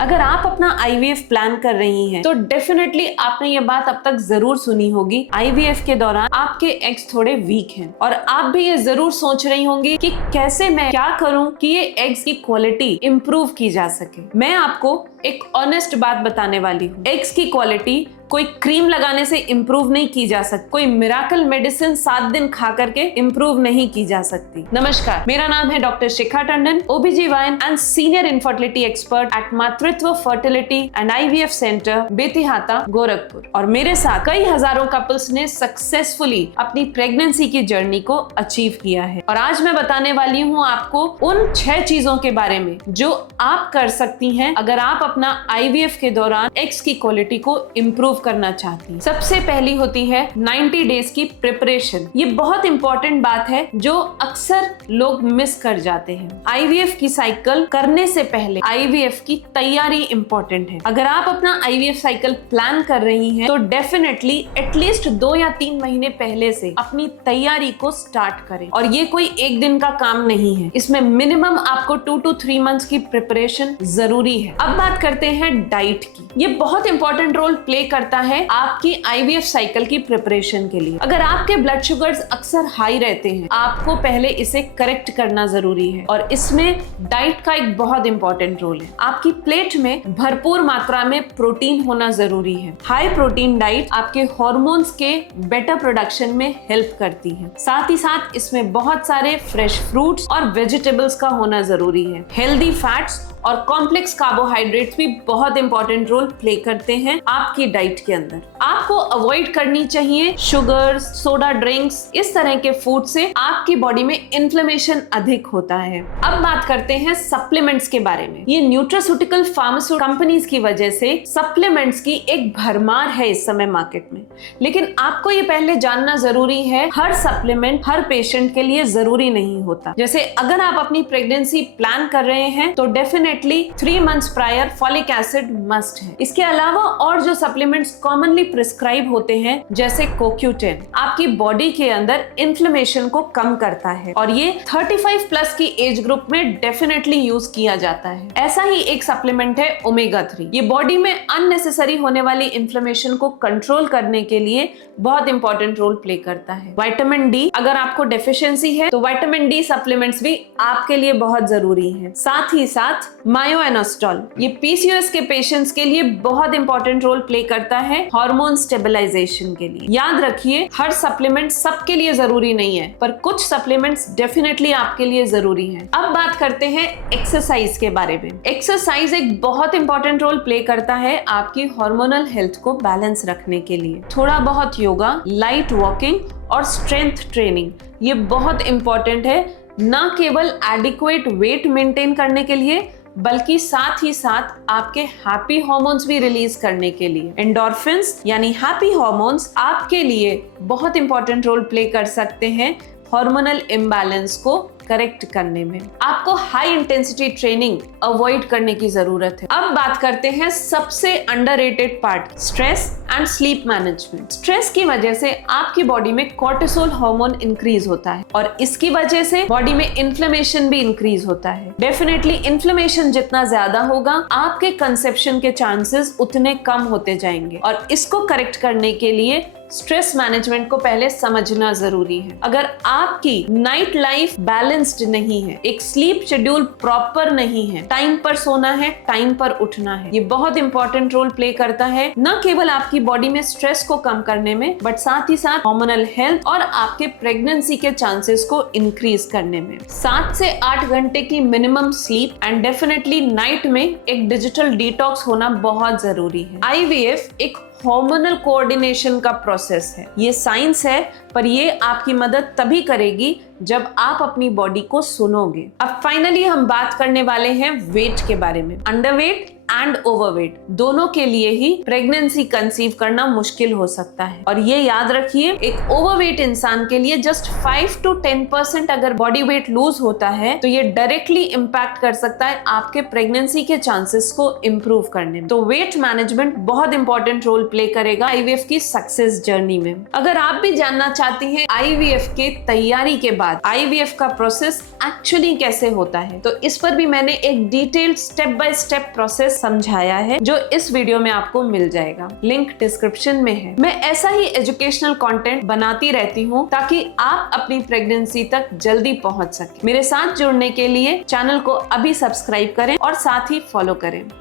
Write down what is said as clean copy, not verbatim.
अगर आप अपना आईवीएफ प्लान कर रही हैं, तो डेफिनेटली आपने ये बात अब तक जरूर सुनी होगी, आईवीएफ के दौरान आपके एग्स थोड़े वीक हैं और आप भी ये जरूर सोच रही होंगी कि कैसे मैं क्या करूं कि ये एग्स की क्वालिटी इंप्रूव की जा सके। मैं आपको एक ऑनेस्ट बात बताने वाली हूँ। एग्स की क्वालिटी कोई क्रीम लगाने से इंप्रूव नहीं की जा सकती, कोई मिराकल मेडिसिन 7 दिन खा करके इंप्रूव नहीं की जा सकती। नमस्कार, मेरा नाम है doctor Shikha Tandon, OBGYN and senior infertility expert at Matritva fertility and IVF centre Betiahata Gorakhpur. और मेरे साथ कई हजारों कपल्स ने सक्सेसफुली अपनी प्रेगनेंसी की जर्नी को अचीव किया है। और आज मैं बताने वाली हूँ आपको उन 6 चीजों के बारे में जो आप कर सकती हैं अगर आप अपना IVF के दौरान एग्स की क्वालिटी को इंप्रूव करना चाहती हैं। सबसे पहली होती है 90 डेज की प्रिपरेशन। ये बहुत इंपॉर्टेंट बात है जो अक्सर लोग मिस कर जाते हैं। IVF की साइकिल करने से पहले IVF की तैयारी इंपॉर्टेंट है। अगर आप अपना IVF साइकिल प्लान कर रही हैं, तो डेफिनेटली एटलीस्ट 2 या 3 महीने पहले से अपनी तैयारी को स्टार्ट करें। और ये कोई एक दिन का काम नहीं है, इसमें मिनिमम आपको 2 to 3 मंथ्स की प्रिपरेशन जरूरी है। अब बात करते हैं डाइट की। ये बहुत इंपॉर्टेंट रोल प्ले करता है आपकी IVF साइकिल की प्रिपरेशन के लिए। अगर आपके ब्लड शुगर्स अक्सर हाई रहते हैं, आपको पहले इसे करेक्ट करना जरूरी है और इसमें डाइट का एक बहुत इंपॉर्टेंट रोल है। आपकी प्लेट में भरपूर मात्रा में प्रोटीन होना जरूरी है। हाई प्रोटीन डाइट आपके हॉर्मोन्स के बेटर प्रोडक्शन में हेल्प करती है। साथ ही साथ इसमें बहुत सारे फ्रेश फ्रूट्स और वेजिटेबल्स का होना जरूरी है। हेल्दी फैट्स और कॉम्प्लेक्स कार्बोहाइड्रेट्स भी बहुत इंपॉर्टेंट रोल प्ले करते हैं आपकी डाइट के अंदर। आपको अवॉइड करनी चाहिए शुगर, सोडा ड्रिंक्स, इस तरह के फूड से आपकी बॉडी में इन्फ्लेमेशन अधिक होता है। अब बात करते हैं सप्लीमेंट्स के बारे में। ये न्यूट्रास्यूटिकल फार्मास्यूटिकल कंपनीज की वजह से सप्लीमेंट्स की एक भरमार है इस समय मार्केट में, लेकिन आपको ये पहले जानना जरूरी है, हर सप्लीमेंट हर पेशेंट के लिए जरूरी नहीं होता। जैसे अगर आप अपनी प्रेगनेंसी प्लान कर रहे हैं, तो definitely 3 months prior folic acid must है। इसके अलावा और जो सप्लीमेंट्स कॉमनली प्रिस्क्राइब होते हैं, जैसे CoQ10, आपकी बॉडी के अंदर इन्फ्लेमेशन को कम करता है और ये 35 प्लस की एज ग्रुप में डेफिनेटली यूज किया जाता है। ऐसा ही एक सप्लीमेंट है ओमेगा 3। ये बॉडी में अननेसेसरी होने वाली इन्फ्लेमेशन को कंट्रोल करने के लिए बहुत इंपॉर्टेंट रोल प्ले करता है। विटामिन डी, अगर आपको डेफिशिएंसी है तो विटामिन डी सप्लीमेंट्स भी आपके लिए बहुत जरूरी है। साथ ही साथ मायोएनोस्टॉल, ये PCOS के पेशेंट्स के लिए बहुत इंपॉर्टेंट रोल प्ले करता है हार्मोन स्टेबलाइजेशन के लिए। याद रखिए, हर सप्लीमेंट सबके लिए जरूरी नहीं है, पर कुछ सप्लीमेंट्स डेफिनेटली आपके लिए जरूरी हैं। अब बात करते हैं एक्सरसाइज के बारे में। एक्सरसाइज एक बहुत इंपॉर्टेंट रोल प्ले करता है आपकी हार्मोनल हेल्थ को बैलेंस रखने के लिए। थोड़ा बहुत योगा, लाइट वॉकिंग और स्ट्रेंथ ट्रेनिंग, ये बहुत इंपॉर्टेंट है, न केवल एडिक्वेट वेट मेंटेन करने के लिए, बल्कि साथ ही साथ आपके हैप्पी हार्मोन्स भी रिलीज करने के लिए। एंडोर्फिन्स यानी हैप्पी हार्मोन्स आपके लिए बहुत इंपॉर्टेंट रोल प्ले कर सकते हैं हार्मोनल इम्बैलेंस को करेक्ट करने में। आपको हाई इंटेंसिटी ट्रेनिंग अवॉइड करने की जरूरत है। अब बात करते हैं सबसे underrated part, stress and sleep management. Stress की वजह से आपकी बॉडी में कोर्टिसोल हार्मोन इंक्रीज होता है और इसकी वजह से बॉडी में इन्फ्लेमेशन भी इंक्रीज होता है। डेफिनेटली इन्फ्लेमेशन जितना ज्यादा होगा, आपके कंसेप्शन के चांसेस उतने कम होते जाएंगे और इसको करेक्ट करने के लिए स्ट्रेस मैनेजमेंट को पहले समझना जरूरी है। अगर आपकी नाइट लाइफ बैलेंस्ड नहीं है, एक स्लीप शेड्यूल प्रॉपर नहीं है, टाइम पर सोना है, टाइम पर उठना है, ये बहुत इंपॉर्टेंट रोल प्ले करता है न केवल आपकी बॉडी में स्ट्रेस को कम करने में, बट साथ ही साथ हार्मोनल हेल्थ और आपके प्रेगनेंसी के चांसेस को इंक्रीज करने में। 7 से 8 घंटे की minimum sleep and definitely night में एक डिजिटल डिटॉक्स होना बहुत जरूरी है। IVF एक हार्मोनल कोऑर्डिनेशन का प्रोसेस है, ये साइंस है, पर ये आपकी मदद तभी करेगी जब आप अपनी बॉडी को सुनोगे। अब फाइनली हम बात करने वाले हैं वेट के बारे में। अंडरवेट एंड ओवरवेट दोनों के लिए ही प्रेगनेंसी कंसीव करना मुश्किल हो सकता है। और ये याद रखिए, एक ओवरवेट इंसान के लिए जस्ट 5 to 10% अगर बॉडी वेट लूज होता है, तो ये डायरेक्टली इंपैक्ट कर सकता है आपके प्रेगनेंसी के चांसेस को इंप्रूव करने में। तो वेट मैनेजमेंट बहुत इंपॉर्टेंट रोल प्ले करेगा IVF की सक्सेस जर्नी में। अगर आप भी जानना चाहते चाहती हैं आईवीएफ के तैयारी के बाद आईवीएफ का प्रोसेस एक्चुअली कैसे होता है, तो इस पर भी मैंने एक detailed step by step process समझाया है जो इस वीडियो में आपको मिल जाएगा। लिंक डिस्क्रिप्शन में है। मैं ऐसा ही एजुकेशनल कंटेंट बनाती रहती हूँ ताकि आप अपनी प्रेगनेंसी तक जल्दी पहुंच सके। मेरे साथ जुड़ने के लिए चैनल को अभी सब्सक्राइब करें और साथ ही फॉलो करें।